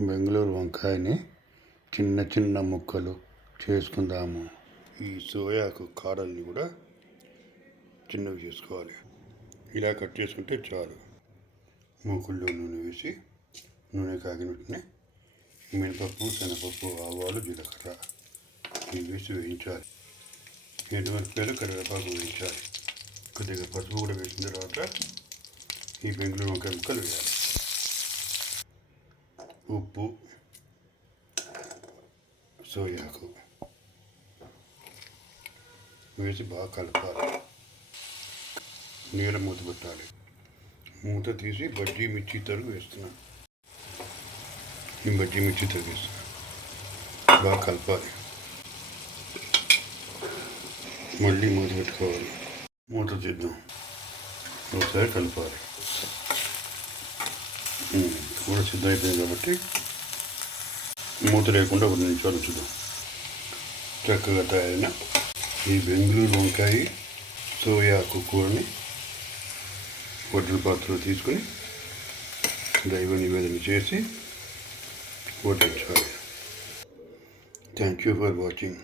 బెంగళూరు వంకాయని చిన్న చిన్న ముక్కలు చేసుకుందాము. ఈ సోయాకు కాడల్ని కూడా చిన్నవి చేసుకోవాలి. ఇలా కట్ చేసుకుంటే చాలు. మూకుల్లో నూనె వేసి నూనె కాగినట్టునే మినపప్పు శనగపప్పు ఆవాలు జీలకర్ర ఇవి వేసి వేయించాలి. ఎండుమిరపకాయలు కరివేపాకు వేయించాలి. కొద్దిగా పసుపు కూడా వేసిన తర్వాత ఈ బెంగళూరు వంకాయ ముక్కలు వేయాలి. ఉప్పు సోయాకు వేసి బాగా కలపాలి. నీళ్ళ మూత పెట్టాలి. మూత తీసి బజ్జీ మిర్చి తరుగు వేస్తున్నాను ఈ బజ్జీ మిర్చి తరుగు వేస్తున్నాను బాగా కలపాలి. మళ్ళీ మూత పెట్టుకోవాలి. మూత తీద్దాం. ఒకసారి కలపాలి. కూడా కూర సిద్ధమైపోయింది కాబట్టి మూత లేకుండా ఒక నిమిషాలు చూద్దాం చక్కగా తయారైన ఈ బెంగళూరు వంకాయ సోయాకు కూరని వడ్డల పాత్రలో తీసుకొని దైవ నివేదన చేసి వడ్డించాలి థ్యాంక్ యూ ఫర్ వాచింగ్